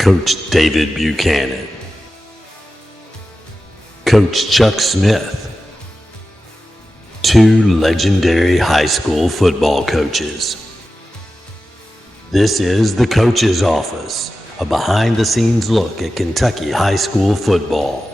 Coach David Buchanan, Coach Chuck Smith, two legendary high school football coaches. This is the Coach's Office, a behind-the-scenes look at Kentucky high school football.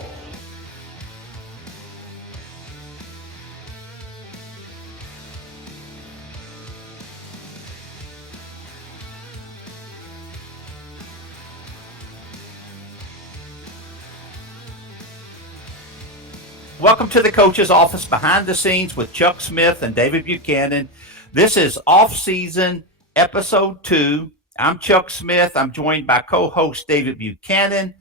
Welcome to the Coach's Office Behind the Scenes with Chuck Smith and David Buchanan. This is off-season episode 2. I'm Chuck Smith. I'm joined by co-host David Buchanan,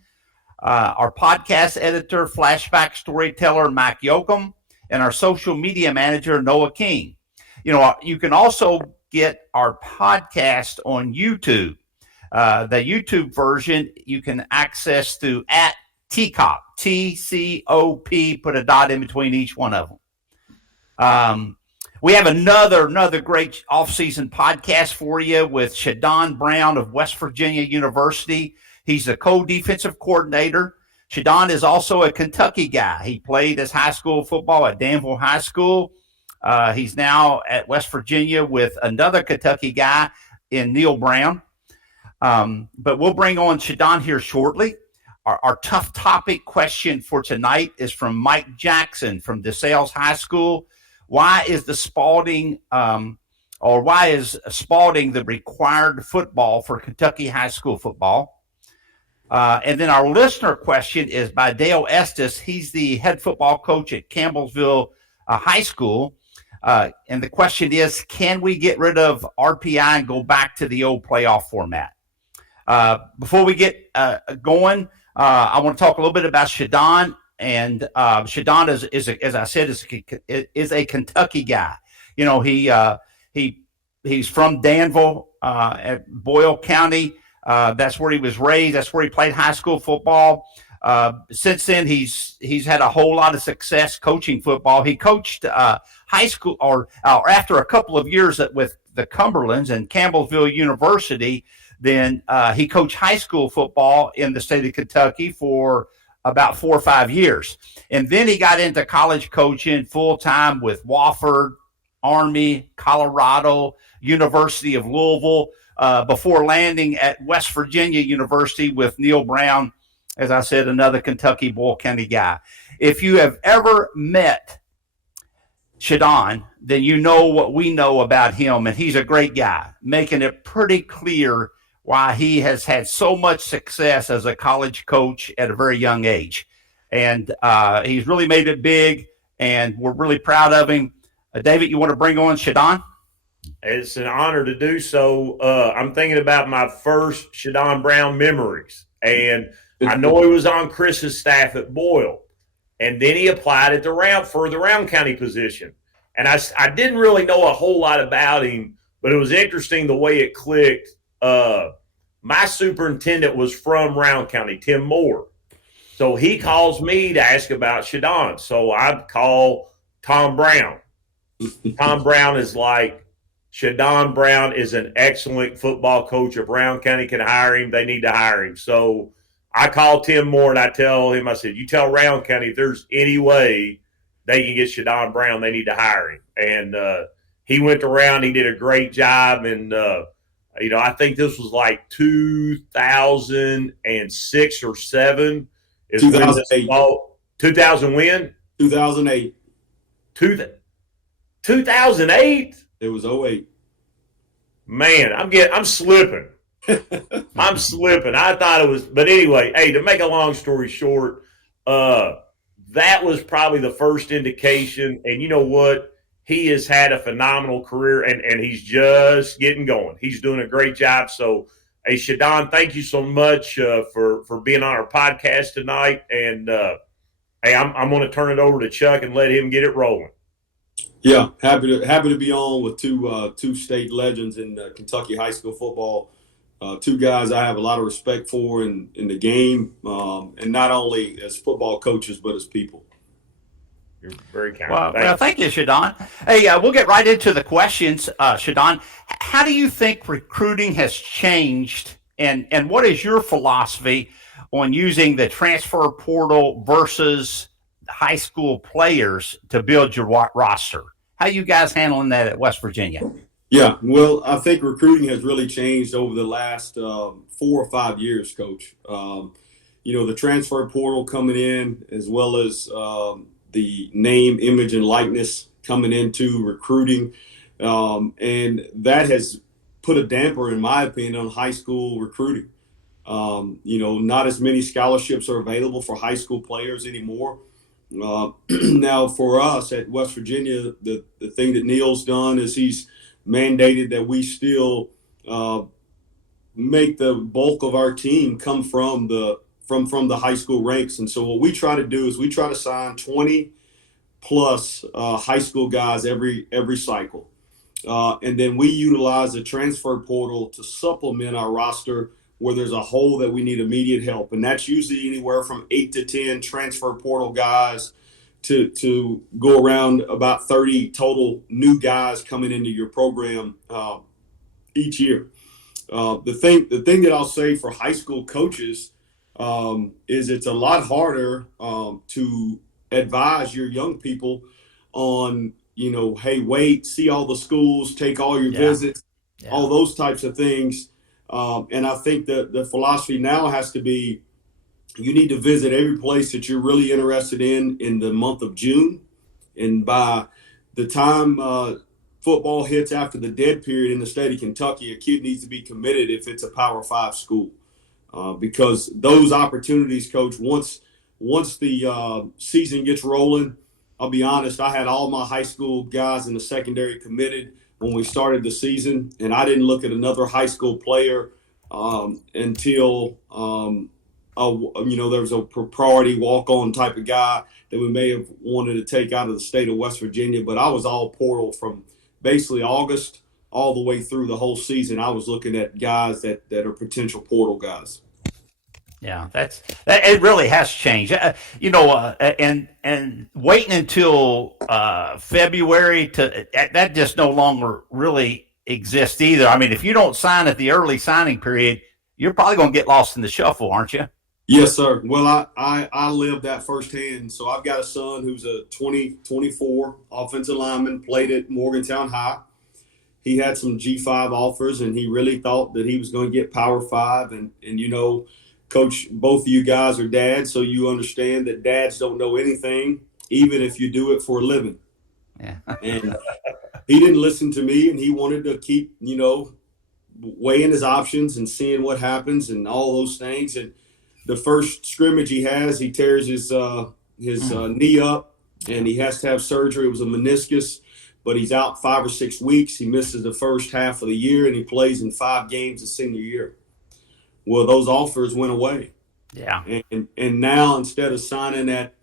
our podcast editor, flashback storyteller Mike Yoakum, and our social media manager Noah King. You know, you can also get our podcast on YouTube. The YouTube version you can access through @TCOP, TCOP, put a dot in between each one of them. We have another great off-season podcast for you with ShaDon Brown of West Virginia University. He's the co-defensive coordinator. ShaDon is also a Kentucky guy. He played his high school football at Danville High School. He's now at West Virginia with another Kentucky guy in Neal Brown. But we'll bring on ShaDon here shortly. Our tough topic question for tonight is from Mike Jackson from DeSales High School. Why is Spaulding the required football for Kentucky high school football? And then our listener question is by Dale Estes. He's the head football coach at Campbellsville High School. And the question is, can we get rid of RPI and go back to the old playoff format? Before we get going, I want to talk a little bit about ShaDon, and ShaDon is as I said, is a Kentucky guy. You know, he's from Danville, at Boyle County. That's where he was raised. That's where he played high school football. Since then, he's had a whole lot of success coaching football. He coached high school, or after a couple of years with the Cumberlands and Campbellsville University. Then he coached high school football in the state of Kentucky for about 4 or 5 years. And then he got into college coaching full-time with Wofford, Army, Colorado, University of Louisville, before landing at West Virginia University with Neal Brown, as I said, another Kentucky Boyle County guy. If you have ever met ShaDon, then you know what we know about him, and he's a great guy, making it pretty clear why he has had so much success as a college coach at a very young age. And he's really made it big, and we're really proud of him. David, you want to bring on ShaDon? It's an honor to do so. I'm thinking about my first ShaDon Brown memories. And I know he was on Chris's staff at Boyle. And then he applied for the Round County position. And I didn't really know a whole lot about him, but it was interesting the way it clicked. My superintendent was from Round County, Tim Moore. So he calls me to ask about ShaDon. So I call Tom Brown. Tom Brown is like, ShaDon Brown is an excellent football coach. If Round County can hire him, they need to hire him. So I call Tim Moore and I tell him, I said, you tell Round County if there's any way they can get ShaDon Brown, they need to hire him. And he went around, he did a great job. And, I think this was like 2006 or 7. 2008. 2000 when? 2008. 2008? It was 08. Man, I'm slipping. I'm slipping. I thought it was, but anyway, hey, to make a long story short, that was probably the first indication. And you know what? He has had a phenomenal career, and he's just getting going. He's doing a great job. So, hey, ShaDon, thank you so much for being on our podcast tonight. And, hey, I'm going to turn it over to Chuck and let him get it rolling. Yeah, happy to be on with two state legends in Kentucky high school football. Two guys I have a lot of respect for in the game, and not only as football coaches, but as people. You're very kind. Well, thank you, ShaDon. Hey, we'll get right into the questions. ShaDon, how do you think recruiting has changed And what is your philosophy on using the transfer portal versus high school players to build your roster? How you guys handling that at West Virginia? Yeah, well, I think recruiting has really changed over the last 4 or 5 years, Coach. The transfer portal coming in, as well as the name, image, and likeness coming into recruiting. And that has put a damper, in my opinion, on high school recruiting. Not as many scholarships are available for high school players anymore. Now, for us at West Virginia, the thing that Neal's done is he's mandated that we still make the bulk of our team come from the high school ranks. And so what we try to do is we try to sign 20 plus high school guys every cycle. And then we utilize the transfer portal to supplement our roster where there's a hole that we need immediate help. And that's usually anywhere from 8 to 10 transfer portal guys to go around about 30 total new guys coming into your program each year. The thing that I'll say for high school coaches is it's a lot harder to advise your young people on, hey, wait, see all the schools, take all your visits, all those types of things. And I think that the philosophy now has to be you need to visit every place that you're really interested in the month of June. And by the time football hits after the dead period in the state of Kentucky, a kid needs to be committed if it's a Power 5 school. Because those opportunities, Coach, once the season gets rolling, I'll be honest, I had all my high school guys in the secondary committed when we started the season, and I didn't look at another high school player until there was a priority walk-on type of guy that we may have wanted to take out of the state of West Virginia. But I was all portal from basically August all the way through the whole season. I was looking at guys that are potential portal guys. Yeah, it really has changed. And waiting until February that just no longer really exists either. I mean, if you don't sign at the early signing period, you're probably going to get lost in the shuffle, aren't you? Yes, sir. Well, I lived that firsthand. So I've got a son who's a 24 offensive lineman, played at Morgantown High. He had some G5 offers, and he really thought that he was going to get Power 5. And Coach, both of you guys are dads, so you understand that dads don't know anything, even if you do it for a living. Yeah. And he didn't listen to me, and he wanted to keep, weighing his options and seeing what happens and all those things. And the first scrimmage he has, he tears his knee up, and he has to have surgery. It was a meniscus, but he's out 5 or 6 weeks. He misses the first half of the year, and he plays in 5 games his senior year. Well, those offers went away. Yeah. And now instead of signing at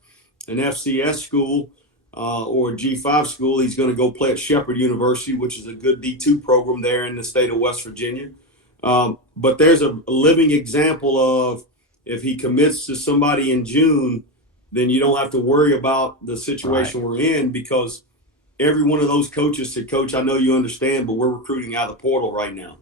an FCS school or a G5 school, he's going to go play at Shepherd University, which is a good D2 program there in the state of West Virginia. But there's a living example of if he commits to somebody in June, then you don't have to worry about the situation we're in, because every one of those coaches said, Coach, I know you understand, but we're recruiting out of the portal right now.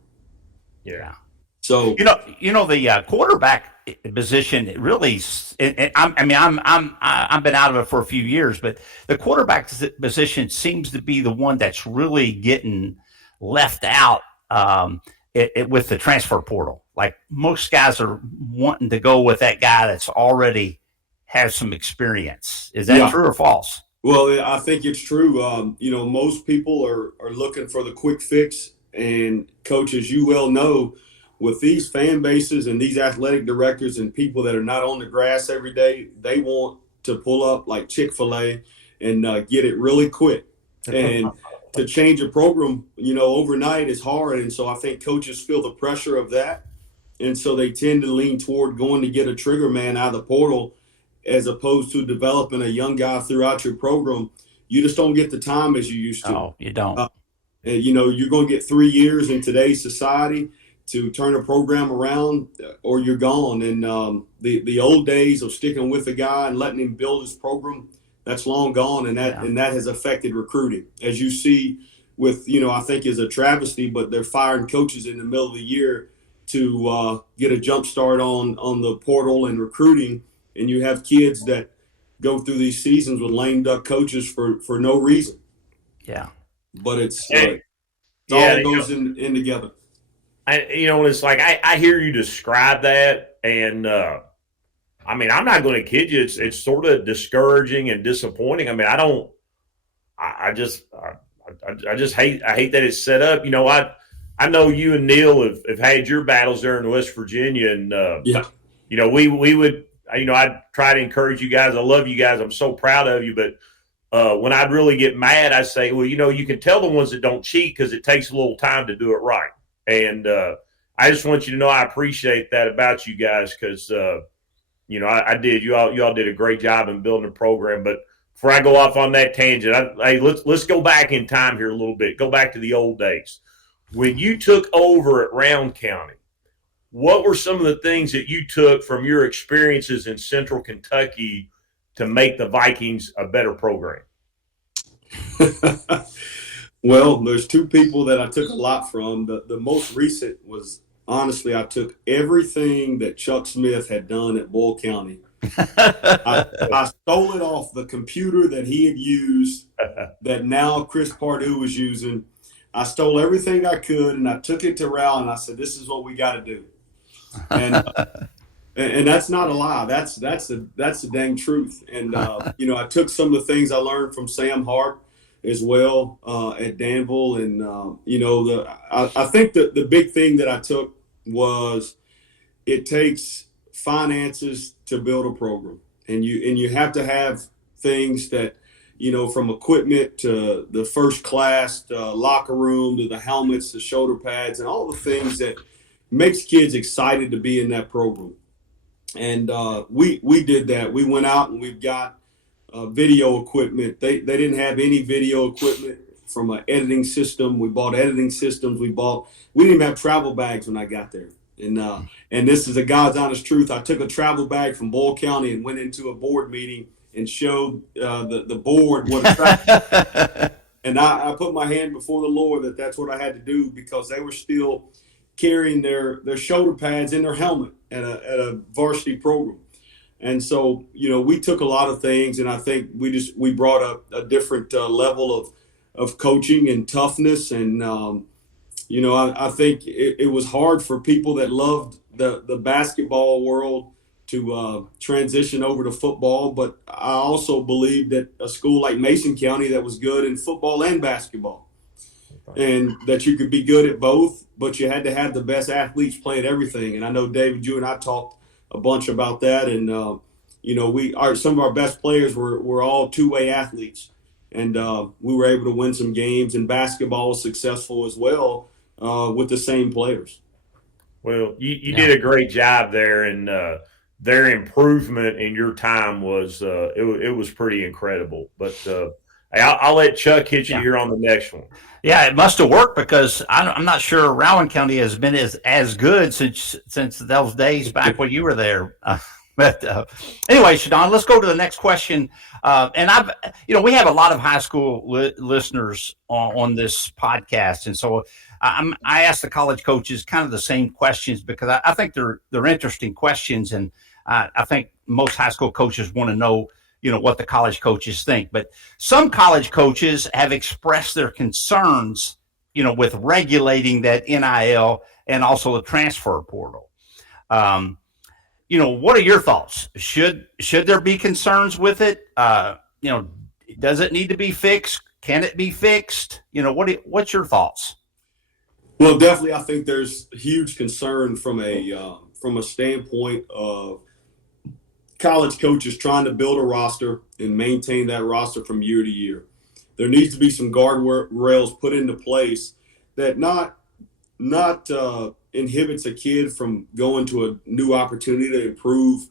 Yeah. So the quarterback position really. I've been out of it for a few years, but the quarterback position seems to be the one that's really getting left out with the transfer portal. Like most guys are wanting to go with that guy that's already has some experience. Is that true or false? Well, I think it's true. Most people are looking for the quick fix, and Coach, as you well know, with these fan bases and these athletic directors and people that are not on the grass every day, they want to pull up like Chick-fil-A and get it really quick. And to change a program, overnight is hard. And so I think coaches feel the pressure of that. And so they tend to lean toward going to get a trigger man out of the portal as opposed to developing a young guy throughout your program. You just don't get the time as you used to. No, you don't. You're going to get 3 years in today's society to turn a program around, or you're gone. And the old days of sticking with a guy and letting him build his program, that's long gone, and that has affected recruiting. As you see with, I think is a travesty, but they're firing coaches in the middle of the year to get a jump start on the portal and recruiting, and you have kids that go through these seasons with lame duck coaches for no reason. Yeah. But it's Yeah, all goes in together. It's like I hear you describe that, and I mean, I'm not going to kid you. It's sort of discouraging and disappointing. I mean, I just hate that it's set up. I know you and Neal have had your battles there in West Virginia, and we would. I'd try to encourage you guys. I love you guys. I'm so proud of you. But when I'd really get mad, I say, well, you can tell the ones that don't cheat because it takes a little time to do it right. And I just want you to know I appreciate that about you guys because, I did. You all did a great job in building a program. But before I go off on that tangent, let's go back in time here a little bit. Go back to the old days. When you took over at Round County, what were some of the things that you took from your experiences in Central Kentucky to make the Vikings a better program? Well, there's two people that I took a lot from. The most recent was, honestly, I took everything that Chuck Smith had done at Boyle County. I stole it off the computer that he had used that now Chris Pardue was using. I stole everything I could, and I took it to Rowan, and I said, this is what we got to do. And that's not a lie. That's the dang truth. And, I took some of the things I learned from Sam Harp as well at Danville. And, I think that the big thing that I took was it takes finances to build a program. And you have to have things that, from equipment to the first class, to locker room, to the helmets, the shoulder pads, and all the things that makes kids excited to be in that program. And we did that. We went out and we've got video equipment. They didn't have any video equipment from an editing system. We bought editing systems. We didn't even have travel bags when I got there. And this is a God's honest truth. I took a travel bag from Boyle County and went into a board meeting and showed the board what a travel and I put my hand before the Lord that's what I had to do because they were still carrying their shoulder pads in their helmet at a varsity program. And so, we took a lot of things, and I think we brought up a different level of coaching and toughness. And, I think it was hard for people that loved the basketball world to transition over to football. But I also believe that a school like Mason County that was good in football and basketball, and that you could be good at both, but you had to have the best athletes playing everything. And I know, David, you and I talked a bunch about that. And, some of our best players were all two-way athletes. And we were able to win some games, and basketball was successful as well with the same players. Well, you did a great job there, and their improvement in your time was it was pretty incredible. But I'll let Chuck hit you here on the next one. Yeah, it must have worked because I'm not sure Rowan County has been as good since those days back when you were there. But anyway, ShaDon, let's go to the next question. And we have a lot of high school listeners on this podcast, and so I ask the college coaches kind of the same questions because I think they're interesting questions, and I think most high school coaches want to know what the college coaches think. But some college coaches have expressed their concerns, with regulating that NIL and also the transfer portal. What are your thoughts? Should there be concerns with it? Does it need to be fixed? Can it be fixed? What's your thoughts? Well, definitely, I think there's huge concern from a standpoint of college coaches trying to build a roster and maintain that roster from year to year. There needs to be some guardrails put into place that not inhibits a kid from going to a new opportunity to improve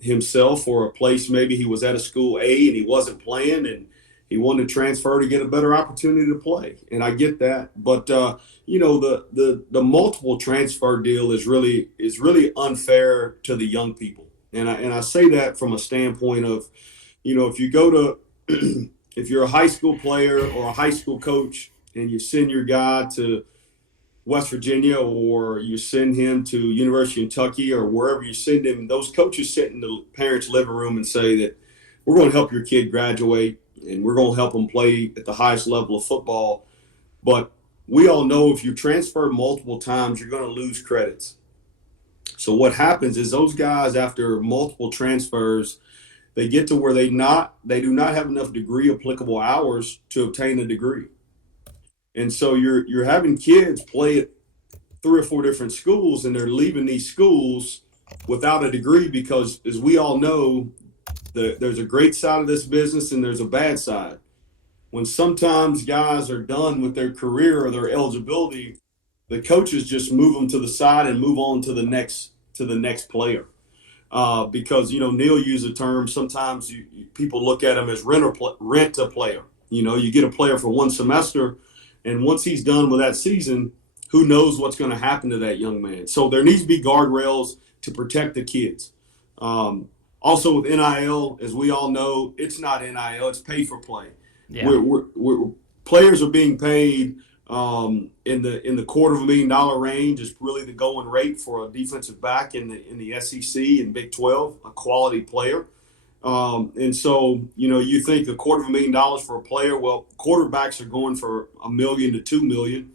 himself, or a place maybe he was at a school A and he wasn't playing and he wanted to transfer to get a better opportunity to play. And I get that. But, the multiple transfer deal is really unfair to the young people. And I say that from a standpoint of, if you go to if you're a high school player or a high school coach and you send your guy to West Virginia, or you send him to University of Kentucky, or wherever you send him, those coaches sit in the parents' living room and say that we're going to help your kid graduate and we're going to help them play at the highest level of football. But we all know if you transfer multiple times, you're going to lose credits. So what happens is those guys, after multiple transfers, they get to where they do not have enough degree applicable hours to obtain a degree. And so you're having kids play at 3 or 4 different schools, and they're leaving these schools without a degree because, as we all know, there's a great side of this business and there's a bad side. When sometimes guys are done with their career or their eligibility, the coaches just move them to the side and move on to the next player. Because, Neal used the term, sometimes people look at him as rent a player. You get a player for 1 semester, and once he's done with that season, who knows what's going to happen to that young man. So there needs to be guardrails to protect the kids. Also with NIL, as we all know, it's not NIL, it's pay for play. Yeah. Players are being paid in the $250,000 range is really the going rate for a defensive back in the SEC and Big 12, a quality player. And so, you think $250,000 for a player. Well, quarterbacks are going for $1 million to $2 million.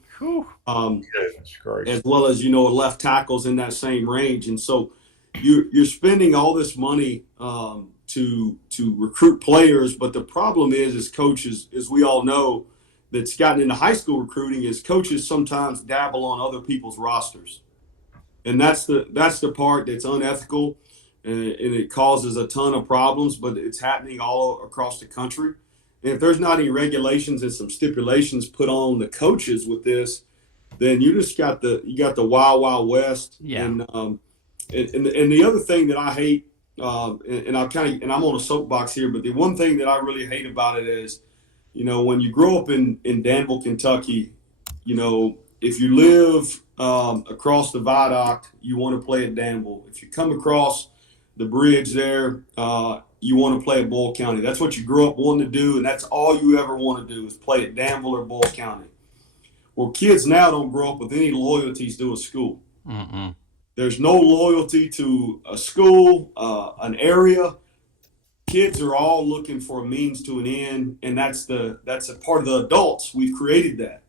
That's great. As well as, left tackles in that same range. And so you're spending all this money to recruit players. But the problem is, as coaches, as we all know, that's gotten into high school recruiting, is coaches sometimes dabble on other people's rosters. And that's the part that's unethical. And it causes a ton of problems, but it's happening all across the country. And if there's not any regulations and some stipulations put on the coaches with this, then you just got the wild west. Yeah. And the other thing that I hate, and I'm on a soapbox here, but the one thing that I really hate about it is, when you grow up in Danville, Kentucky, if you live across the viaduct, you want to play at Danville. If you come across the bridge there, you want to play at Boyle County. That's what you grew up wanting to do, and that's all you ever want to do is play at Danville or Boyle County. Well, kids now don't grow up with any loyalties to a school. Mm-mm. There's no loyalty to a school, an area. Kids are all looking for a means to an end, and that's a part of the adults. We've created that.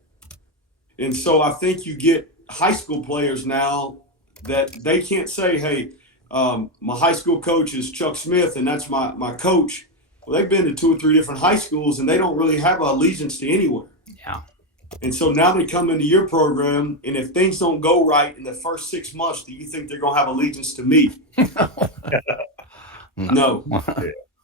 And so I think you get high school players now that they can't say, hey, my high school coach is Chuck Smith, and that's my coach. Well, they've been to 2 or 3 different high schools, and they don't really have an allegiance to anywhere. Yeah. And so now they come into your program, and if things don't go right in the first 6 months, do you think they're going to have allegiance to me? No.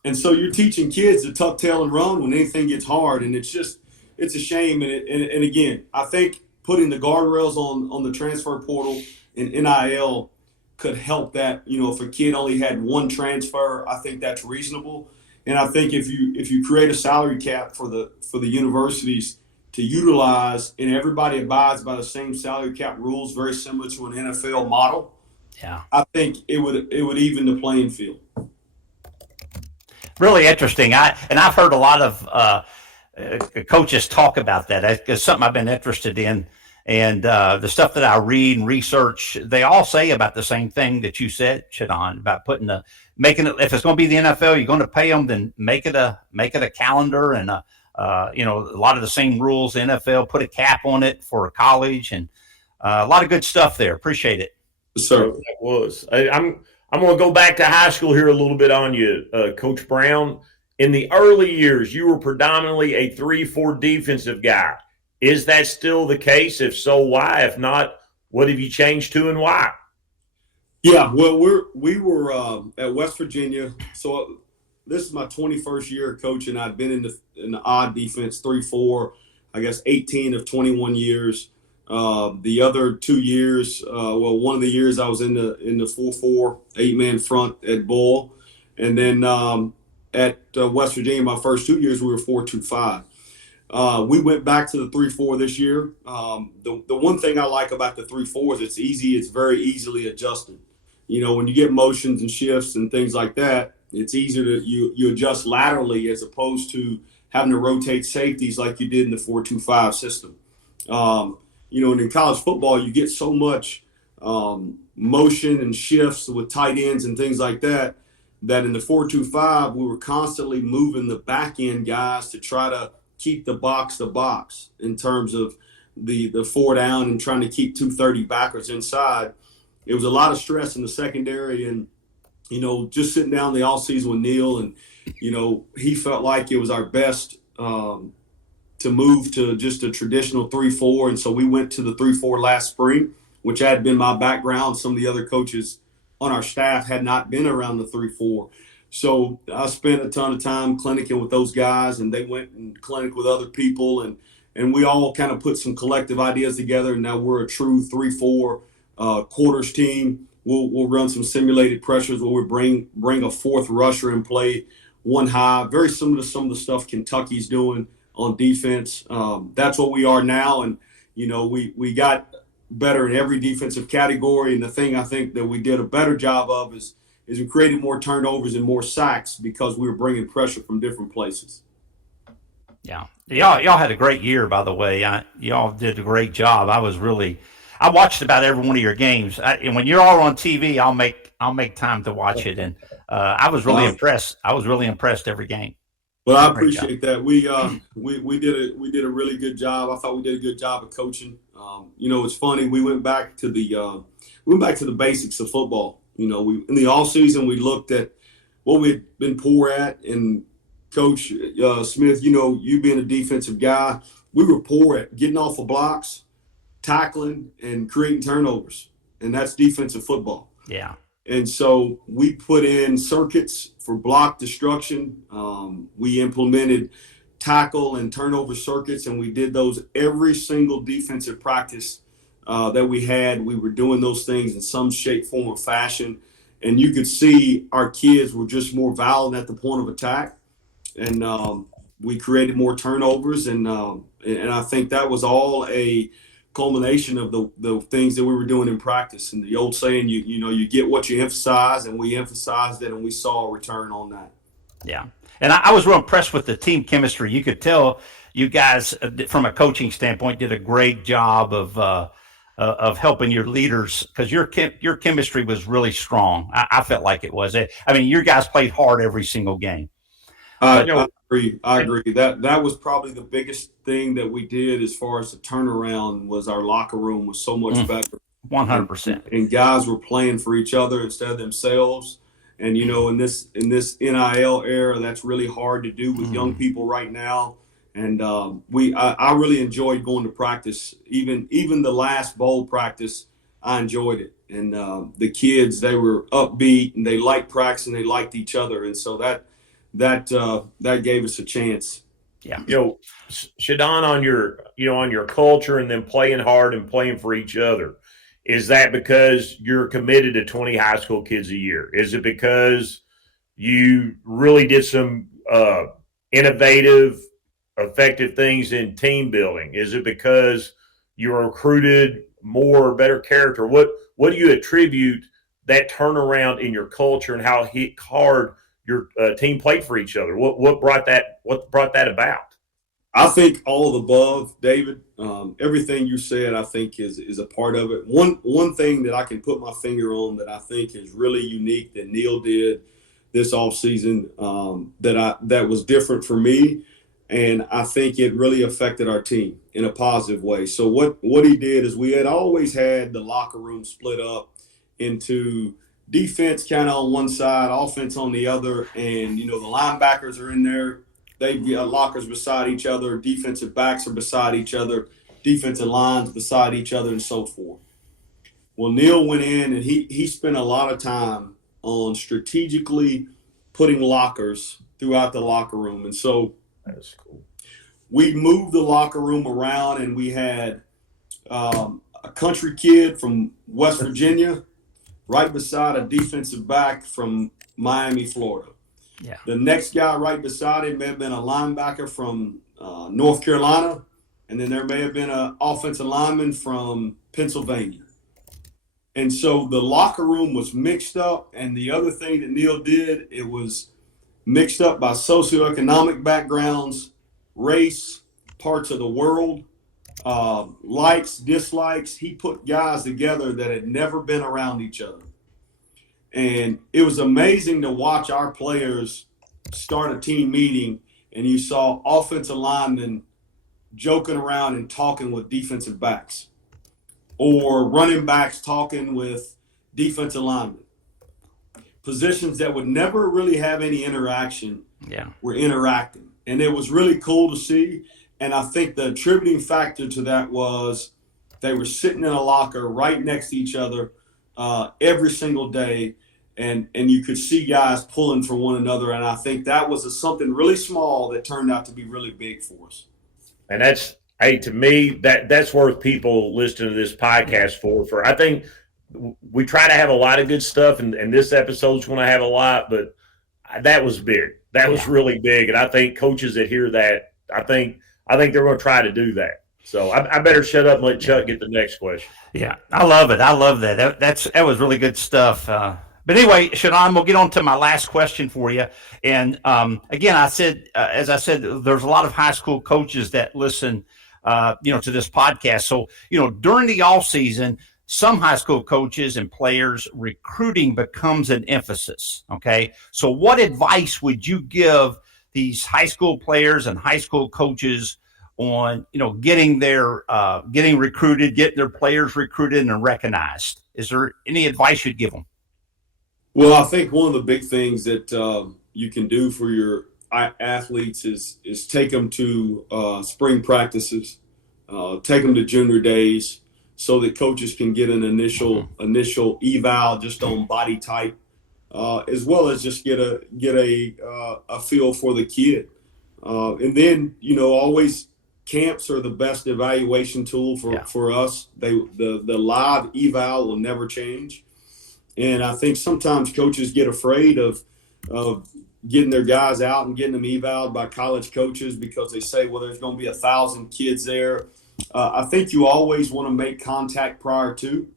And so you're teaching kids to tuck tail and run when anything gets hard, and it's a shame. And again, I think putting the guardrails on the transfer portal and NIL could help that. If a kid only had 1 transfer, I think that's reasonable. And I think if you create a salary cap for the universities to utilize, and everybody abides by the same salary cap rules, very similar to an NFL model, yeah, I think it would even the playing field. Really interesting. I've heard a lot of coaches talk about that. It's something I've been interested in. And the stuff that I read and research, they all say about the same thing that you said, ShaDon, about making it. If it's going to be the NFL, you're going to pay them, then make it a calendar and a lot of the same rules. The NFL put a cap on it for college, and a lot of good stuff there. Appreciate it. So that was. I'm going to go back to high school here a little bit on you, Coach Brown. In the early years, you were predominantly a 3-4 defensive guy. Is that still the case? If so, why? If not, what have you changed to and why? Yeah, well, we were at West Virginia. So this is my 21st year coaching. I've been in the odd defense, 3-4, I guess 18 of 21 years. The other 2 years, one of the years I was in the 4-4 8-man front at Boyle, and then at West Virginia, my first 2 years we were 4-2-5. We went back to the 3-4 this year. The one thing I like about the 3-4 is it's easy. It's very easily adjusted. When you get motions and shifts and things like that, it's easier to you adjust laterally as opposed to having to rotate safeties like you did in the 4-2-5 system. and in college football, you get so much motion and shifts with tight ends and things like that, that in the 4-2-5, we were constantly moving the back end guys to try to keep the box in terms of the 4 down and trying to keep 230 backers inside. It was a lot of stress in the secondary, and just sitting down the all season with Neal, and he felt like it was our best to move to just a traditional 3-4, and so we went to the 3-4 last spring, which had been my background. Some of the other coaches on our staff had not been around the 3-4. So I spent a ton of time clinicking with those guys, and they went and clinic with other people, and we all kind of put some collective ideas together, and now we're a true 3-4 quarters team. We'll run some simulated pressures where we bring a fourth rusher and play one high, very similar to some of the stuff Kentucky's doing on defense. That's what we are now, and we got better in every defensive category. And the thing I think that we did a better job of is we created more turnovers and more sacks because we were bringing pressure from different places. Yeah, y'all had a great year, by the way. Y'all did a great job. I watched about every one of your games. And when you're all on TV, I'll make time to watch it. And I was really impressed. I was really impressed every game. Well, I appreciate that. We did a really good job. I thought we did a good job of coaching. It's funny. We went back to the basics of football. In the off season, we looked at what we'd been poor at. And Coach Smith, you being a defensive guy, we were poor at getting off of blocks, tackling, and creating turnovers. And that's defensive football. Yeah. And so we put in circuits for block destruction. We implemented tackle and turnover circuits, and we did those every single defensive practice that we had. We were doing those things in some shape, form, or fashion. And you could see our kids were just more violent at the point of attack. And we created more turnovers. And I think that was all a culmination of the things that we were doing in practice. And the old saying, you get what you emphasize, and we emphasized it, and we saw a return on that. Yeah. And I was real impressed with the team chemistry. You could tell you guys, from a coaching standpoint, did a great job of helping your leaders, because your chemistry was really strong. I felt like it was. Your guys played hard every single game. I agree. That was probably the biggest thing that we did as far as the turnaround. Was our locker room was so much better. 100%. And guys were playing for each other instead of themselves. And in this NIL era, that's really hard to do with young people right now. And I really enjoyed going to practice. Even the last bowl practice, I enjoyed it. And the kids, they were upbeat, and they liked practice, and they liked each other. And so that gave us a chance. Yeah. ShaDon, on your culture and then playing hard and playing for each other, is that because you're committed to 20 high school kids a year? Is it because you really did some innovative, effective things in team building? Is it because you recruited more, better character? What do you attribute that turnaround in your culture and how hard your team played for each other? What brought that about? I think all of the above, David. Everything you said, I think, is a part of it. One thing that I can put my finger on that I think is really unique that Neal did this offseason, that was different for me, and I think it really affected our team in a positive way. So what he did is we had always had the locker room split up into defense kind of on one side, offense on the other, and the linebackers are in there. They've got lockers beside each other. Defensive backs are beside each other. Defensive lines beside each other, and so forth. Well, Neal went in, and he spent a lot of time on strategically putting lockers throughout the locker room. And so that's cool. We moved the locker room around, and we had a country kid from West Virginia right beside a defensive back from Miami, Florida. Yeah. The next guy right beside him may have been a linebacker from North Carolina, and then there may have been an offensive lineman from Pennsylvania. And so the locker room was mixed up, and the other thing that Neal did, it was mixed up by socioeconomic backgrounds, race, parts of the world, likes, dislikes. He put guys together that had never been around each other. And it was amazing to watch our players start a team meeting, and you saw offensive linemen joking around and talking with defensive backs, or running backs talking with defensive linemen. Positions that would never really have any interaction were interacting. And it was really cool to see. And I think the attributing factor to that was they were sitting in a locker right next to each other every single day. And you could see guys pulling for one another. And I think that was something really small that turned out to be really big for us. And that's, to me, that's worth people listening to this podcast for. I think we try to have a lot of good stuff, and this episode's going to have a lot, but that was big. That was really big. And I think coaches that hear that, I think they're going to try to do that. So I better shut up and let Chuck get the next question. Yeah, I love it. I love that. That was really good stuff. But anyway, ShaDon, we'll get on to my last question for you. And again, as I said, there's a lot of high school coaches that listen, to this podcast. So, during the off season, some high school coaches and players, recruiting becomes an emphasis. Okay. So what advice would you give these high school players and high school coaches on, getting recruited, getting their players recruited and recognized? Is there any advice you'd give them? Well, I think one of the big things that you can do for your athletes is take them to spring practices, take them to junior days, so that coaches can get an initial eval just on body type, as well as just get a feel for the kid. And then, always camps are the best evaluation tool for us. The live eval will never change. And I think sometimes coaches get afraid of getting their guys out and getting them evaled by college coaches because they say, well, there's going to be 1,000 kids there. I think you always want to make contact prior to.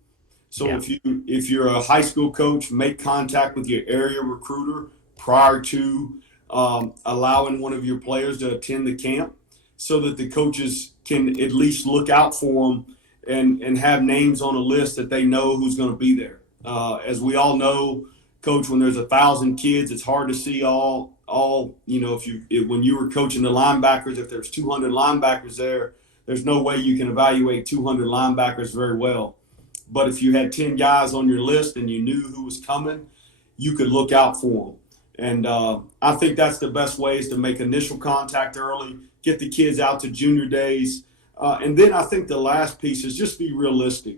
So if you're a high school coach, make contact with your area recruiter prior to allowing one of your players to attend the camp, so that the coaches can at least look out for them and have names on a list that they know who's going to be there. As we all know, Coach, when there's 1,000 kids, it's hard to see all. When you were coaching the linebackers, if there's 200 linebackers there, there's no way you can evaluate 200 linebackers very well. But if you had 10 guys on your list and you knew who was coming, you could look out for them. And I think that's the best way, is to make initial contact early, get the kids out to junior days. And then I think the last piece is just be realistic.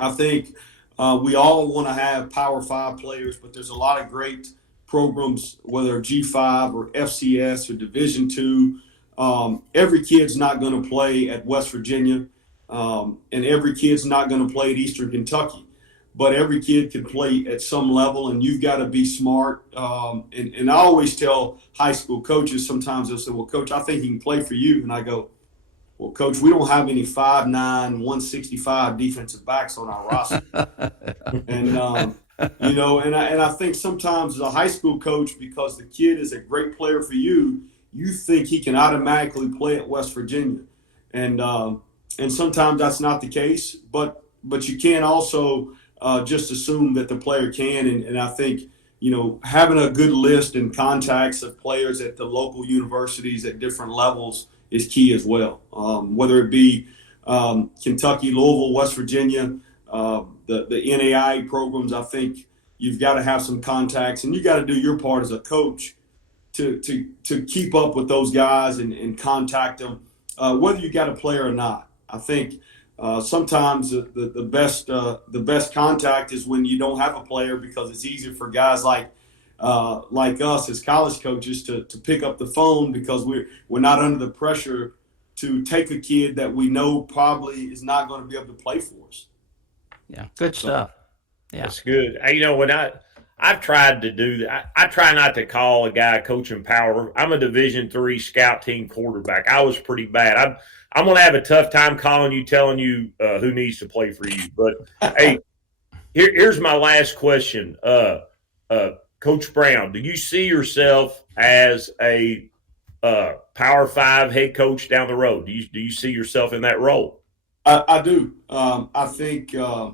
I think we all want to have Power 5 players, but there's a lot of great programs, whether G5 or FCS or Division II. Every kid's not going to play at West Virginia, and every kid's not going to play at Eastern Kentucky. But every kid can play at some level, and you've got to be smart. And I always tell high school coaches, sometimes they'll say, well, Coach, I think he can play for you. And I go, well, Coach, we don't have any 5'9", 165 defensive backs on our roster. And, I think sometimes as a high school coach, because the kid is a great player for you, you think he can automatically play at West Virginia. And sometimes that's not the case, but you can't also just assume that the player can. And I think, having a good list and contacts of players at the local universities at different levels is key as well. Whether it be Kentucky, Louisville, West Virginia, the NAI programs, I think you've got to have some contacts, and you got to do your part as a coach to keep up with those guys and contact them, whether you got a player or not. I think sometimes the best contact is when you don't have a player, because it's easier for guys like us as college coaches to pick up the phone, because we're not under the pressure to take a kid that we know probably is not going to be able to play for us. Yeah, good stuff. Yeah, that's good. When I've tried to do that, I try not to call a guy coaching power. I'm a Division III scout team quarterback. I was pretty bad. I'm going to have a tough time calling you, telling you who needs to play for you. But hey, here's my last question. Coach Brown, do you see yourself as a Power 5 head coach down the road? Do you see yourself in that role? I do. I think I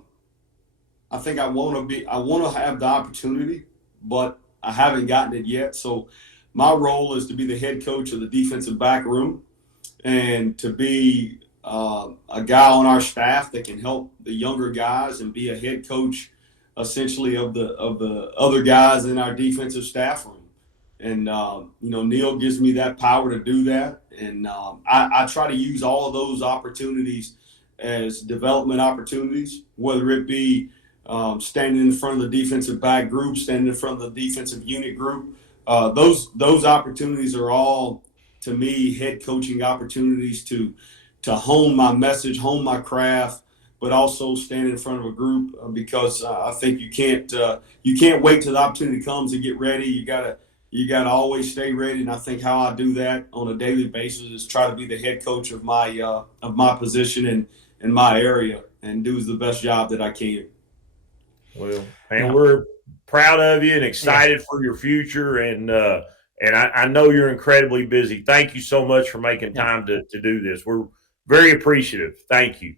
want to have the opportunity, but I haven't gotten it yet. So my role is to be the head coach of the defensive back room and to be a guy on our staff that can help the younger guys and be a head coach essentially of the other guys in our defensive staff room. And, Neal gives me that power to do that. And I try to use all of those opportunities as development opportunities, whether it be standing in front of the defensive back group, standing in front of the defensive unit group. Those opportunities are all, to me, head coaching opportunities to hone my message, hone my craft, but also stand in front of a group because I think you can't wait till the opportunity comes to get ready. You gotta always stay ready. And I think how I do that on a daily basis is try to be the head coach of my position and in my area and do the best job that I can. Well, and we're proud of you and excited for your future. And I know you're incredibly busy. Thank you so much for making time to do this. We're very appreciative. Thank you.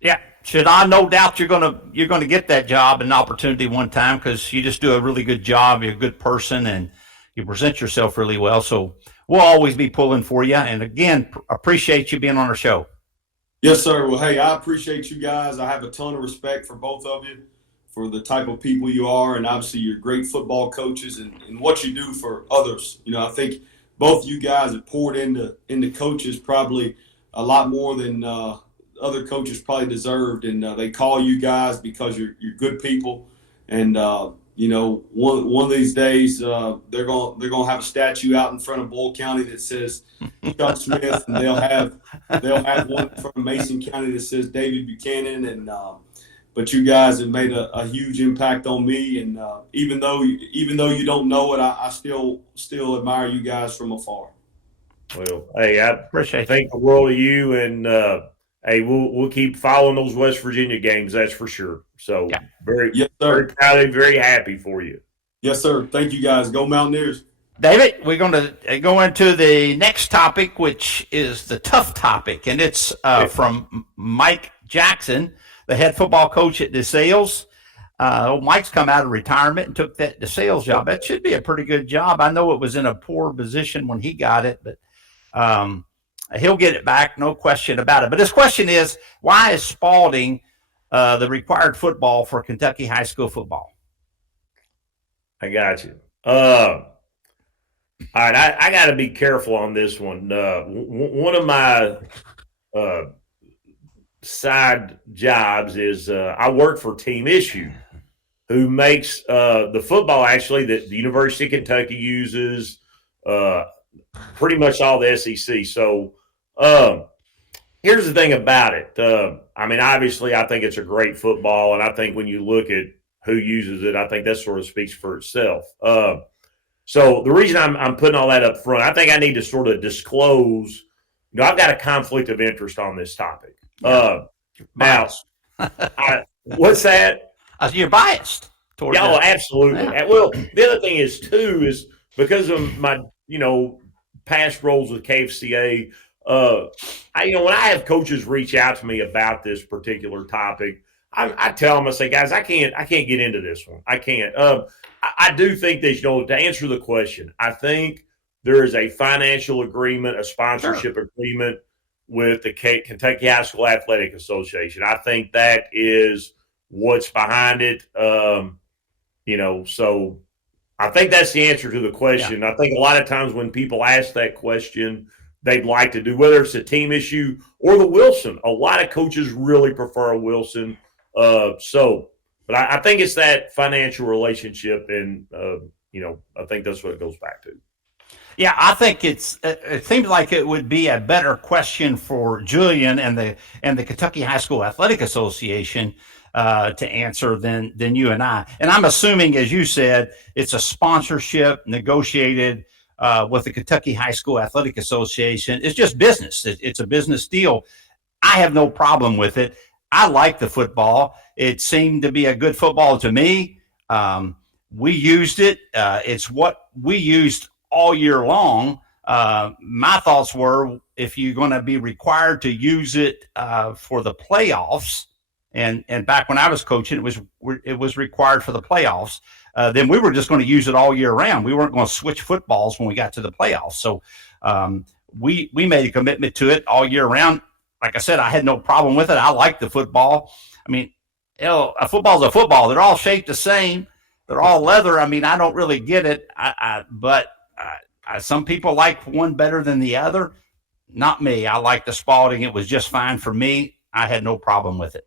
Yeah, ShaDon, no doubt you're gonna get that job and opportunity one time because you just do a really good job. You're a good person and you present yourself really well. So we'll always be pulling for you. And again, appreciate you being on our show. Yes, sir. Well, hey, I appreciate you guys. I have a ton of respect for both of you, for the type of people you are, and obviously you're great football coaches and what you do for others. I think both you guys have poured into coaches probably a lot more than other coaches probably deserved, and they call you guys because you're good people. And one of these days they're gonna have a statue out in front of Boyle County that says Chuck Smith, and they'll have one from Mason County that says David Buchanan. And but you guys have made a huge impact on me, and even though you don't know it, I still admire you guys from afar. Well, hey, I think the world of you, and hey, we'll keep following those West Virginia games. That's for sure. So very proud and very happy for you. Yes, sir. Thank you, guys. Go Mountaineers. David, we're going to go into the next topic, which is the tough topic, and it's from Mike Jackson, the head football coach at DeSales. Mike's come out of retirement and took that DeSales job. That should be a pretty good job. I know it was in a poor position when he got it, but he'll get it back, no question about it. But his question is, why is Spaulding the required football for Kentucky high school football? I got you. All right, I got to be careful on this one. One of my side jobs is I work for Team Issue, who makes the football actually that the University of Kentucky uses, pretty much all the SEC. So here's the thing about it. Obviously, I think it's a great football, and I think when you look at who uses it, I think that sort of speaks for itself. So the reason I'm putting all that up front, I think I need to sort of disclose. I've got a conflict of interest on this topic. Now, what's that? You're biased. Yeah, absolutely. Well, the other thing is too is because of my past roles with KFCA. When I have coaches reach out to me about this particular topic, I tell them, I say, guys, I can't get into this one. I can't. I do think that, to answer the question, I think there is a financial agreement, a sponsorship agreement with the Kentucky High School Athletic Association. I think that is what's behind it. So I think that's the answer to the question. Yeah. I think a lot of times when people ask that question, they'd like to do, whether it's a Team Issue or the Wilson. A lot of coaches really prefer a Wilson. But I think it's that financial relationship, and I think that's what it goes back to. Yeah, I think it seems like it would be a better question for Julian and the Kentucky High School Athletic Association to answer than you and I. And I'm assuming, as you said, it's a sponsorship negotiated with the Kentucky High School Athletic Association. It's just business. It's a business deal. I have no problem with it. I like the football. It seemed to be a good football to me. We used it. It's what we used all year long my thoughts were, if you're going to be required to use it for the playoffs, and back when I was coaching, it was required for the playoffs. Then we were just going to use it all year round. We weren't going to switch footballs when we got to the playoffs. So we made a commitment to it all year round. Like I said, I had no problem with it. I like the football. I mean, a football's a football. They're all shaped the same. They're all leather. I mean, I don't really get it. But some people like one better than the other. Not me. I like the Spaulding. It was just fine for me. I had no problem with it.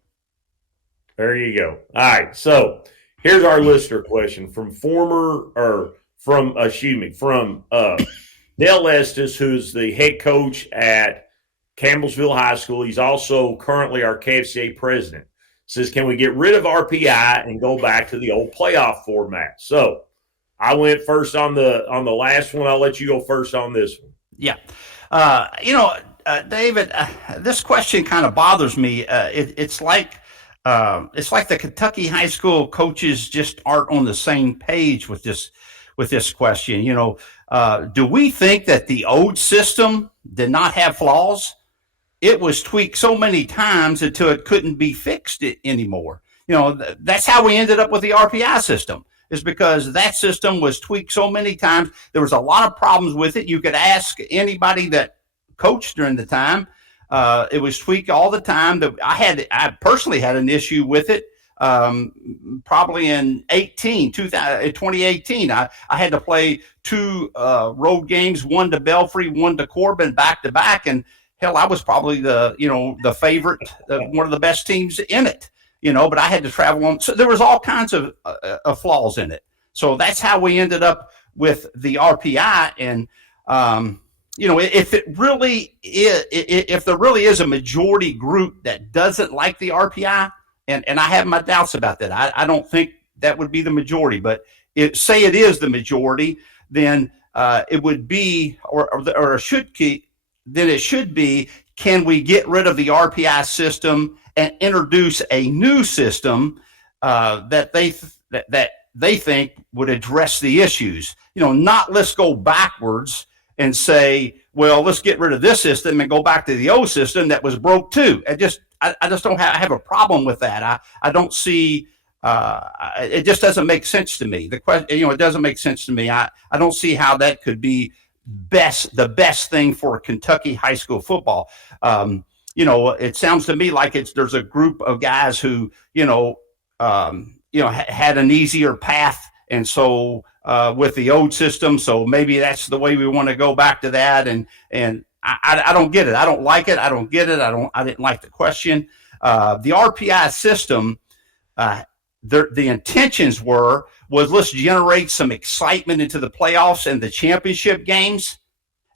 There you go. All right. So here's our listener question from Neal Estes, who's the head coach at Campbellsville High School. He's also currently our KFCA president. Says, can we get rid of RPI and go back to the old playoff format? So I went first on the last one. I'll let you go first on this one. Yeah. David, this question kind of bothers me. It's like the Kentucky high school coaches just aren't on the same page with this question. Do we think that the old system did not have flaws? It was tweaked so many times until it couldn't be fixed anymore. That's how we ended up with the RPI system, is because that system was tweaked so many times. There was a lot of problems with it. You could ask anybody that coached during the time. It was tweaked all the time. I personally had an issue with it. Probably in 2018, I had to play two road games, one to Belfry, one to Corbin, back to back, and hell, I was probably the favorite, one of the best teams in it. But I had to travel on. So there was all kinds of flaws in it. So that's how we ended up with the RPI. And if there really is a majority group that doesn't like the RPI, and I have my doubts about that. I don't think that would be the majority, but say it is the majority, then it would be, or should keep, then it should be, can we get rid of the RPI system and introduce a new system that they think would address the issues? Not let's go backwards and say, well, let's get rid of this system and go back to the old system that was broke too. I just don't have a problem with that. I don't see. It just doesn't make sense to me. The question, it doesn't make sense to me. I don't see how that could be the best thing for Kentucky high school football. It sounds to me like there's a group of guys who had an easier path, and so with the old system, so maybe that's the way we want to go back to that. And I don't get it. I don't like it. I don't get it. I didn't like the question. The RPI system, the intentions was let's generate some excitement into the playoffs and the championship games.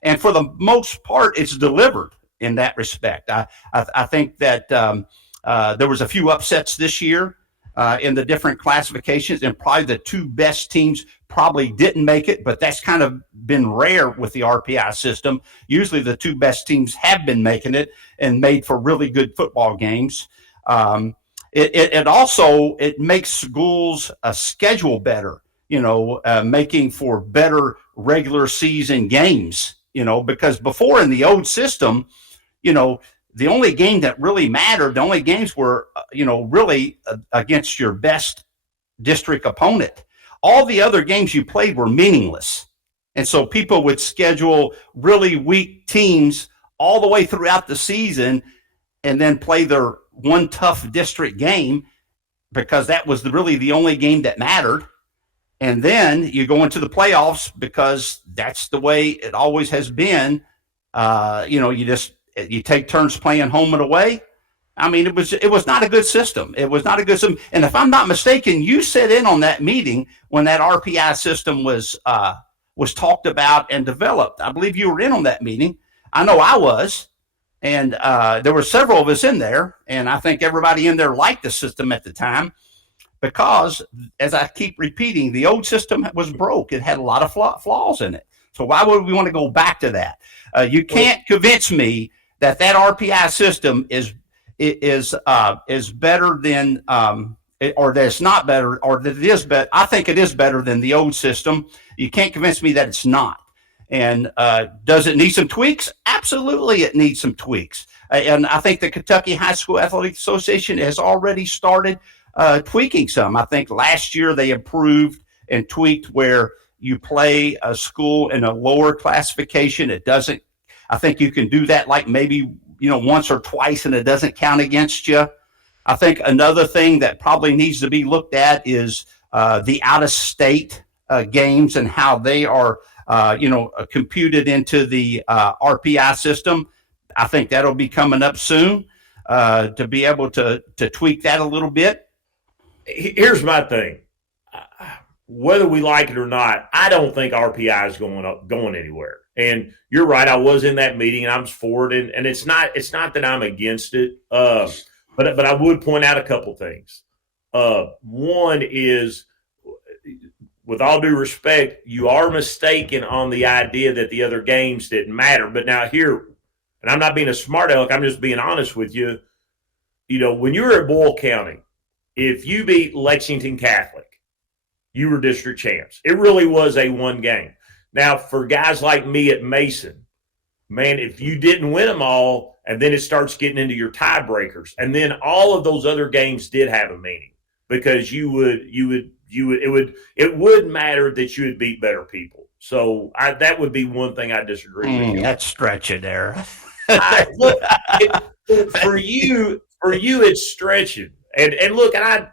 And for the most part, it's delivered in that respect. I think that there was a few upsets this year in the different classifications, and probably the two best teams probably didn't make it, but that's kind of been rare with the RPI system. Usually the two best teams have been making it and made for really good football games. It also makes schools schedule better, making for better regular season games, because before in the old system, the only game that really mattered, the only games were, really against your best district opponent. All the other games you played were meaningless. And so people would schedule really weak teams all the way throughout the season and then play their one tough district game, because that was really the only game that mattered. And then you go into the playoffs because that's the way it always has been. You take turns playing home and away. I mean, it was not a good system. It was not a good system. And if I'm not mistaken, you sat in on that meeting when that RPI system was talked about and developed. I believe you were in on that meeting. I know I was. And there were several of us in there. And I think everybody in there liked the system at the time because, as I keep repeating, the old system was broke. It had a lot of flaws in it. So why would we want to go back to that? You can't convince me that RPI system is better than, or that it's not better, or that it is better. I think it is better than the old system. You can't convince me that it's not. And does it need some tweaks? Absolutely, it needs some tweaks. And I think the Kentucky High School Athletic Association has already started tweaking some. I think last year they improved and tweaked where you play a school in a lower classification. It doesn't. I think you can do that like maybe once or twice, and it doesn't count against you. I think another thing that probably needs to be looked at is the out-of-state games and how they are, computed into the RPI system. I think that'll be coming up soon to be able to tweak that a little bit. Here's my thing. Whether we like it or not, I don't think RPI is going anywhere. And you're right. I was in that meeting and I'm for it. And it's not that I'm against it. But I would point out a couple things. One is, with all due respect, you are mistaken on the idea that the other games didn't matter. But now here, and I'm not being a smart aleck, I'm just being honest with you. When you were at Boyle County, if you beat Lexington Catholic, you were district champs. It really was a one game. Now, for guys like me at Mason, man, if you didn't win them all, and then it starts getting into your tiebreakers, and then all of those other games did have a meaning because it would matter that you would beat better people. So that would be one thing I disagree with you. That's stretching there. For you, it's stretching. And look, I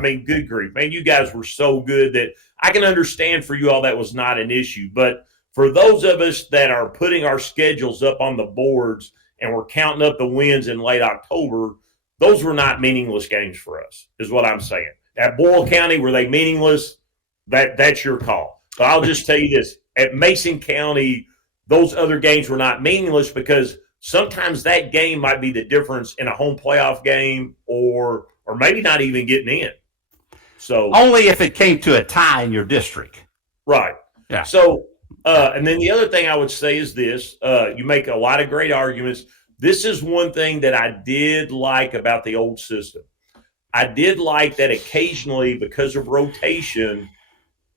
mean, good grief, man, you guys were so good that I can understand for you all that was not an issue. But for those of us that are putting our schedules up on the boards and we're counting up the wins in late October, those were not meaningless games for us, is what I'm saying. At Boyle County, were they meaningless? That's your call. But I'll just tell you this. At Mason County, those other games were not meaningless because sometimes that game might be the difference in a home playoff game or maybe not even getting in. So only if it came to a tie in your district. Right. Yeah. So, and then the other thing I would say is this, you make a lot of great arguments. This is one thing that I did like about the old system. I did like that occasionally, because of rotation,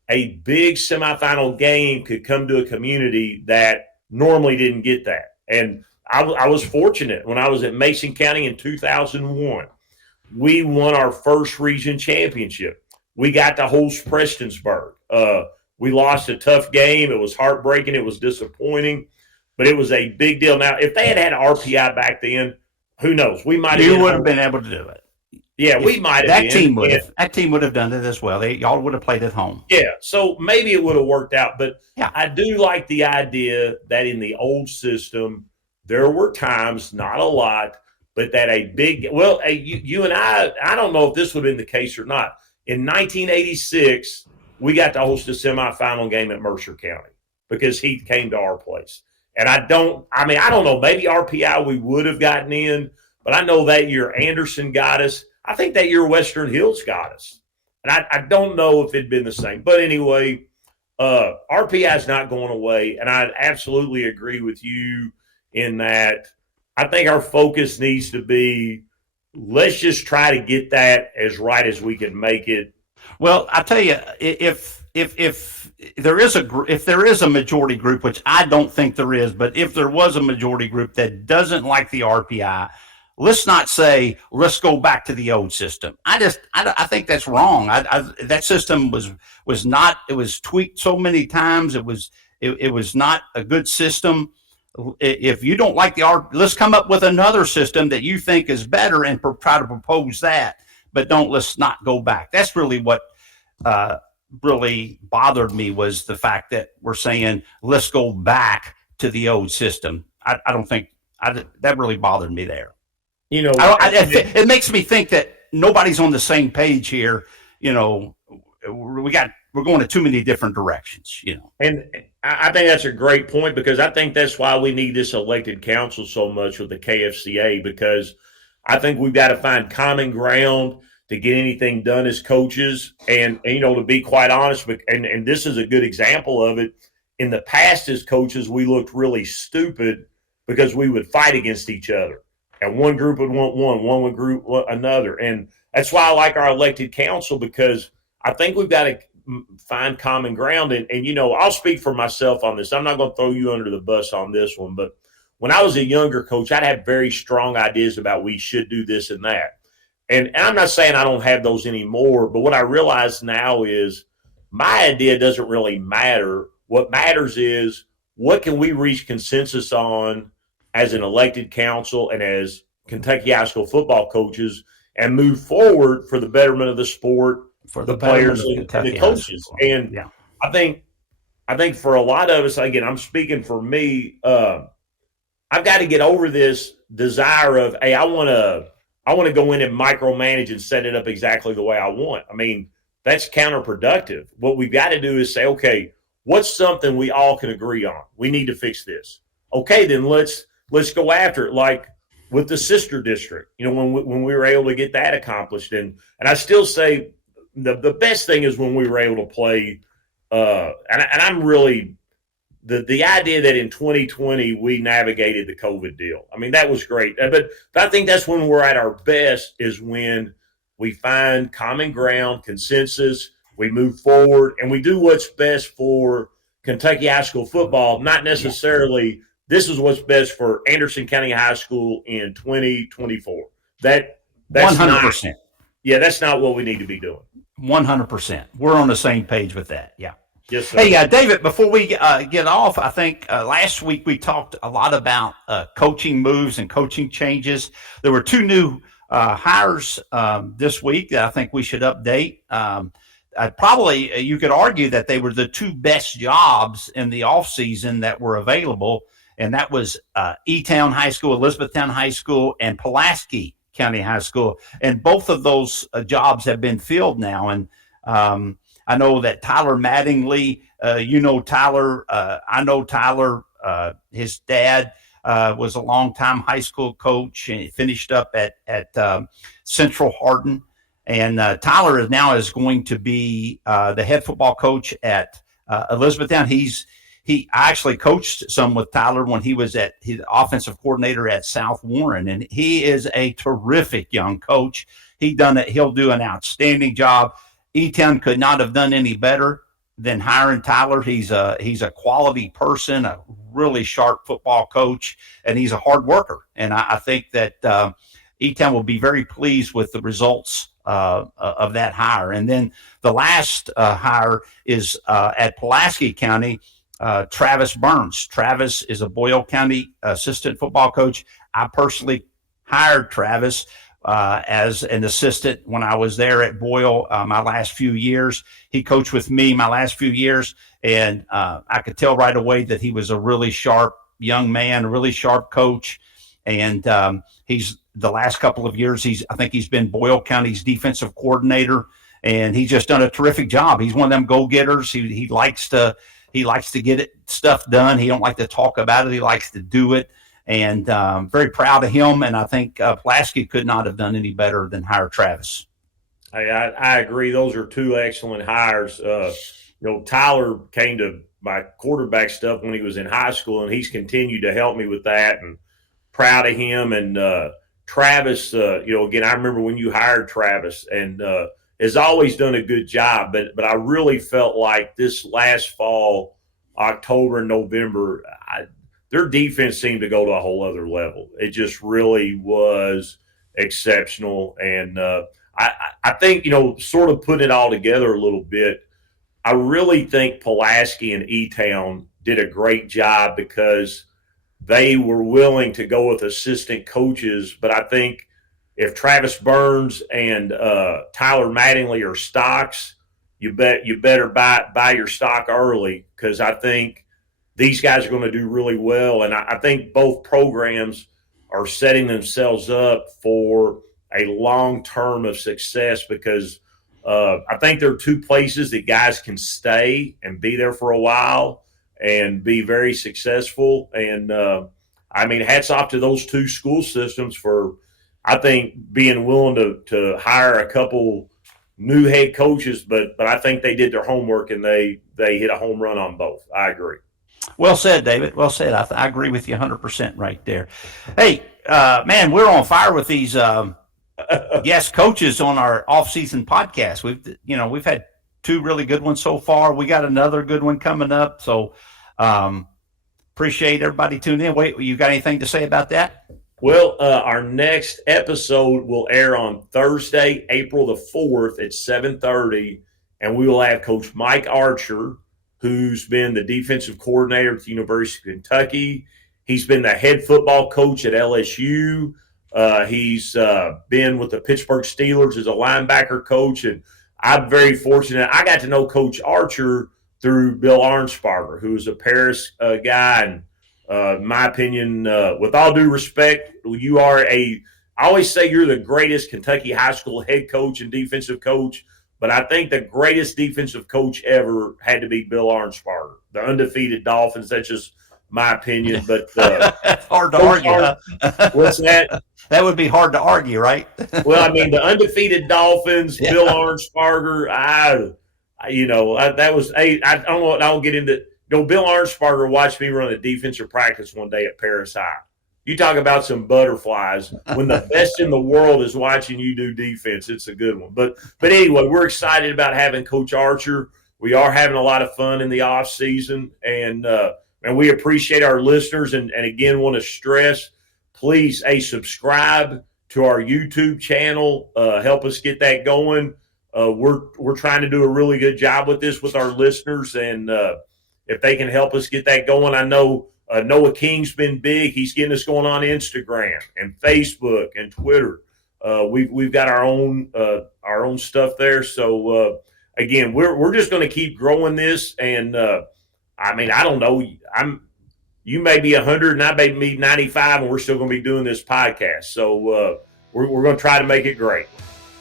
a big semifinal game could come to a community that normally didn't get that. And I was fortunate when I was at Mason County in 2001. We won our first region championship. We got to host Prestonsburg. We lost a tough game. It was heartbreaking. It was disappointing, but it was a big deal. Now, if they had RPI back then, who knows? We might have been able to do it. Yeah, we might have. That team would have done it as well. Y'all would have played at home. Yeah, so maybe it would have worked out. But yeah. I do like the idea that in the old system, there were times, not a lot, but that you and I don't know if this would have been the case or not. In 1986, we got to host a semifinal game at Mercer County because Heath came to our place. And I don't know, maybe RPI we would have gotten in, but I know that year Anderson got us. I think that year Western Hills got us. And I don't know if it'd been the same. But anyway, RPI is not going away. And I absolutely agree with you in that I think our focus needs to be, let's just try to get that as right as we can make it. Well, I tell you, if there is a majority group, which I don't think there is, but if there was a majority group that doesn't like the RPI, let's not say let's go back to the old system. I think that's wrong. That system was not. It was tweaked so many times. It was not a good system. If you don't like let's come up with another system that you think is better and try to propose that. But let's not go back. That's really what really bothered me, was the fact that we're saying let's go back to the old system. I don't think that really bothered me there. It makes me think that nobody's on the same page here. We're going in too many different directions. And I think that's a great point, because I think that's why we need this elected council so much with the KFCA, because I think we've got to find common ground to get anything done as coaches. And to be quite honest, and this is a good example of it, in the past as coaches, we looked really stupid because we would fight against each other. And one group would want one would group another. And that's why I like our elected council, because I think we've got to find common ground. And I'll speak for myself on this. I'm not going to throw you under the bus on this one, but when I was a younger coach, I'd have very strong ideas about we should do this and that. And I'm not saying I don't have those anymore, but what I realize now is my idea doesn't really matter. What matters is what can we reach consensus on as an elected council and as Kentucky high school football coaches and move forward for the betterment of the sport, for the players and the coaches. And yeah. I think for a lot of us, again, I'm speaking for me, I've got to get over this desire of, hey, I want to go in and micromanage and set it up exactly the way I want. I mean, that's counterproductive. What we've got to do is say, okay, what's something we all can agree on? We need to fix this. Okay, then let's go after it. Like with the sister district, when we were able to get that accomplished. And I still say the best thing is when we were able to play. And I'm really the idea that in 2020 we navigated the COVID deal. I mean, that was great. But I think that's when we're at our best is when we find common ground, consensus, we move forward, and we do what's best for Kentucky high school football, not necessarily this is what's best for Anderson County High School in 2024. That's 100%. That's not what we need to be doing. 100%. We're on the same page with that. Yeah. Yes, sir. Hey, David, before we get off, I think last week we talked a lot about coaching moves and coaching changes. There were two new hires this week that I think we should update. Probably you could argue that they were the two best jobs in the offseason that were available, and that was E-Town High School, Elizabethtown High School, and Pulaski County High School. And both of those jobs have been filled now. And I know that Tyler Mattingly, Tyler, I know Tyler, his dad was a longtime high school coach and he finished up at Central Hardin. And Tyler is going to be the head football coach at Elizabethtown. I actually coached some with Tyler when he was his offensive coordinator at South Warren, and he is a terrific young coach. He'll do an outstanding job. E-Town could not have done any better than hiring Tyler. He's a quality person, a really sharp football coach, and he's a hard worker. And I think that E-Town will be very pleased with the results of that hire. And then the last hire is at Pulaski County, Travis Burns. Travis is a Boyle County assistant football coach. I personally hired Travis as an assistant when I was there at Boyle my last few years. He coached with me my last few years, and I could tell right away that he was a really sharp young man, a really sharp coach. And he's the last couple of years, I think he's been Boyle County's defensive coordinator, and he's just done a terrific job. He's one of them go-getters. He likes to get stuff done. He don't like to talk about it. He likes to do it. And very proud of him. And I think Pulaski could not have done any better than hire Travis. I agree. Those are two excellent hires. Tyler came to my quarterback stuff when he was in high school, and he's continued to help me with that. And proud of him. And Travis, again, I remember when you hired Travis, and has always done a good job. But I really felt like this last fall, October and November, their defense seemed to go to a whole other level. It just really was exceptional. And I think, sort of putting it all together a little bit, I really think Pulaski and E-Town did a great job because they were willing to go with assistant coaches. But I think if Travis Burns and Tyler Mattingly are stocks, you better buy your stock early, because I think these guys are going to do really well. And I think both programs are setting themselves up for a long term of success, because I think there are two places that guys can stay and be there for a while and be very successful. And hats off to those two school systems for, I think, being willing to hire a couple new head coaches, but I think they did their homework and they hit a home run on both. I agree. Well said, David. Well said. I agree with you 100% right there. Hey, man, we're on fire with these guest coaches on our off-season podcast. We've had two really good ones so far. We got another good one coming up. So appreciate everybody tuning in. Wait, you got anything to say about that? Well, our next episode will air on Thursday, April the 4th at 7:30, and we will have Coach Mike Archer, who's been the defensive coordinator at the University of Kentucky. He's been the head football coach at LSU. He's been with the Pittsburgh Steelers as a linebacker coach, and I'm very fortunate. I got to know Coach Archer through Bill Arnsparger, who is a Paris guy, and in my opinion, with all due respect, I always say you're the greatest Kentucky high school head coach and defensive coach, but I think the greatest defensive coach ever had to be Bill Arnsparger, the undefeated Dolphins. That's just my opinion, but hard to argue. What's that? That would be hard to argue, right? Well, I mean, the undefeated Dolphins, yeah. Bill Arnsparger, I don't get into – Bill Arnsparger watched me run a defensive practice one day at Paris High. You talk about some butterflies. When the best in the world is watching you do defense, it's a good one. But anyway, we're excited about having Coach Archer. We are having a lot of fun in the off season, and we appreciate our listeners. And again, want to stress, please, subscribe to our YouTube channel. Help us get that going. We're trying to do a really good job with this with our listeners, and if they can help us get that going. I know Noah King's been big. He's getting us going on Instagram and Facebook and Twitter. We've got our own stuff there. So again, we're just going to keep growing this. And I mean, I don't know. You may be 100 and I may be 95, and we're still going to be doing this podcast. So we're going to try to make it great.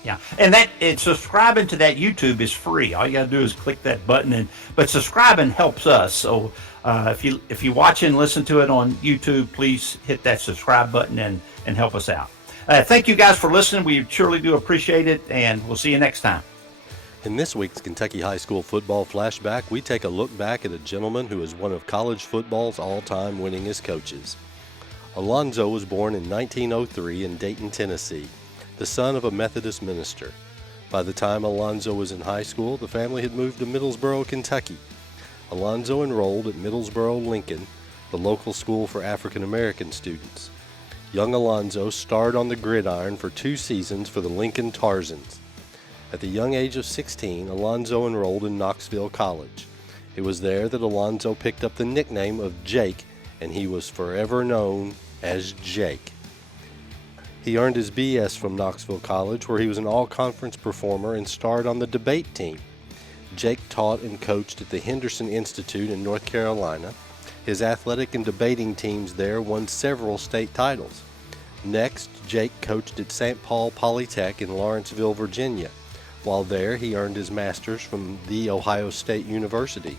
Yeah, and subscribing to that YouTube is free. All you got to do is click that button, but subscribing helps us. So if you watch and listen to it on YouTube, please hit that subscribe button and help us out. Thank you guys for listening. We truly do appreciate it, and we'll see you next time. In this week's Kentucky High School Football Flashback, we take a look back at a gentleman who is one of college football's all-time winningest coaches. Alonzo was born in 1903 in Dayton, Tennessee, the son of a Methodist minister. By the time Alonzo was in high school, the family had moved to Middlesboro, Kentucky. Alonzo enrolled at Middlesboro Lincoln, the local school for African American students. Young Alonzo starred on the gridiron for 2 seasons for the Lincoln Tarzans. At the young age of 16, Alonzo enrolled in Knoxville College. It was there that Alonzo picked up the nickname of Jake, and he was forever known as Jake. He earned his BS from Knoxville College, where he was an all-conference performer and starred on the debate team. Jake taught and coached at the Henderson Institute in North Carolina. His athletic and debating teams there won several state titles. Next, Jake coached at St. Paul Polytech in Lawrenceville, Virginia. While there, he earned his master's from The Ohio State University.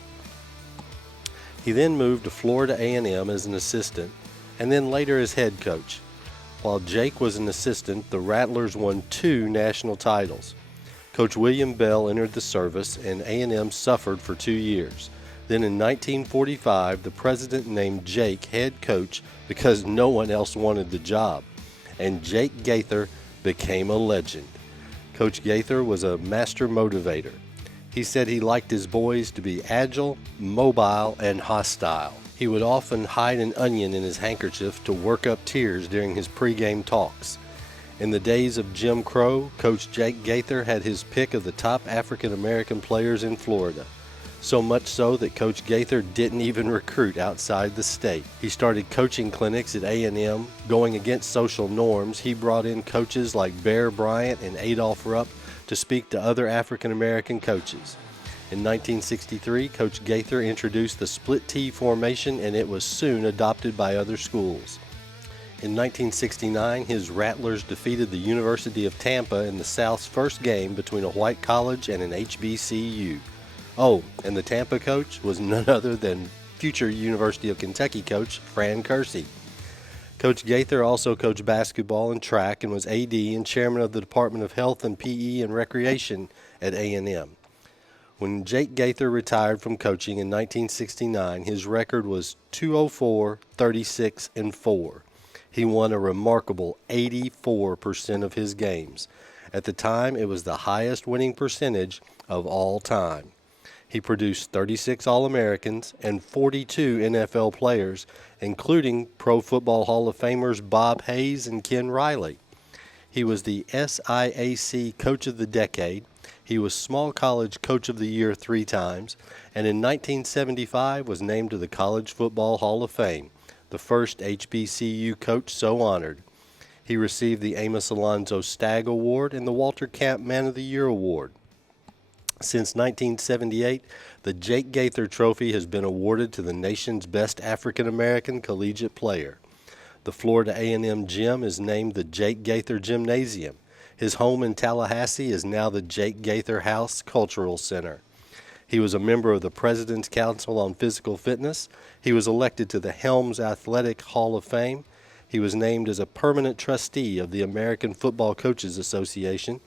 He then moved to Florida A&M as an assistant, and then later as head coach. While Jake was an assistant, the Rattlers won 2 national titles. Coach William Bell entered the service, and A&M suffered for 2 years. Then in 1945, the president named Jake head coach because no one else wanted the job, and Jake Gaither became a legend. Coach Gaither was a master motivator. He said he liked his boys to be agile, mobile, and hostile. He would often hide an onion in his handkerchief to work up tears during his pregame talks. In the days of Jim Crow, Coach Jake Gaither had his pick of the top African American players in Florida. So much so that Coach Gaither didn't even recruit outside the state. He started coaching clinics at A&M. Going against social norms, he brought in coaches like Bryant and Adolph Rupp to speak to other African American coaches. In 1963, Coach Gaither introduced the split T formation, and it was soon adopted by other schools. In 1969, his Rattlers defeated the University of Tampa in the South's first game between a white college and an HBCU. Oh, and the Tampa coach was none other than future University of Kentucky coach Fran Curci. Coach Gaither also coached basketball and track and was AD and chairman of the Department of Health and PE and Recreation at A&M. When Jake Gaither retired from coaching in 1969, his record was 204, 36, and 4. He won a remarkable 84% of his games. At the time, it was the highest winning percentage of all time. He produced 36 All-Americans and 42 NFL players, including Pro Football Hall of Famers Bob Hayes and Ken Riley. He was the SIAC Coach of the Decade. He was Small College Coach of the Year 3 times, and in 1975 was named to the College Football Hall of Fame, the first HBCU coach so honored. He received the Amos Alonzo Stagg Award and the Walter Camp Man of the Year Award. Since 1978, the Jake Gaither Trophy has been awarded to the nation's best African American collegiate player. The Florida A&M Gym is named the Jake Gaither Gymnasium. His home in Tallahassee is now the Jake Gaither House Cultural Center. He was a member of the President's Council on Physical Fitness. He was elected to the Helms Athletic Hall of Fame. He was named as a permanent trustee of the American Football Coaches Association.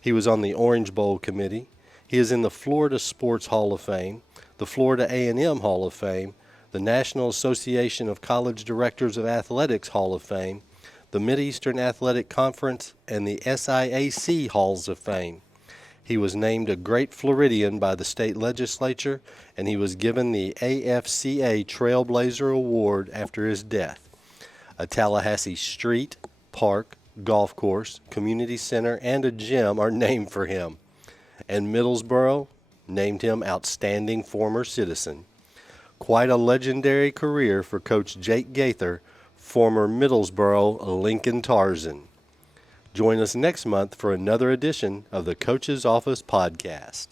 He was on the Orange Bowl Committee. He is in the Florida Sports Hall of Fame, the Florida A&M Hall of Fame, the National Association of College Directors of Athletics Hall of Fame, the Mideastern Athletic Conference, and the SIAC Halls of Fame. He was named a Great Floridian by the state legislature, and he was given the AFCA Trailblazer Award after his death. A Tallahassee street, park, golf course, community center, and a gym are named for him. And Middlesboro named him Outstanding Former Citizen. Quite a legendary career for Coach Jake Gaither, former Middlesboro Lincoln Tarzan. Join us next month for another edition of the Coach's Office Podcast.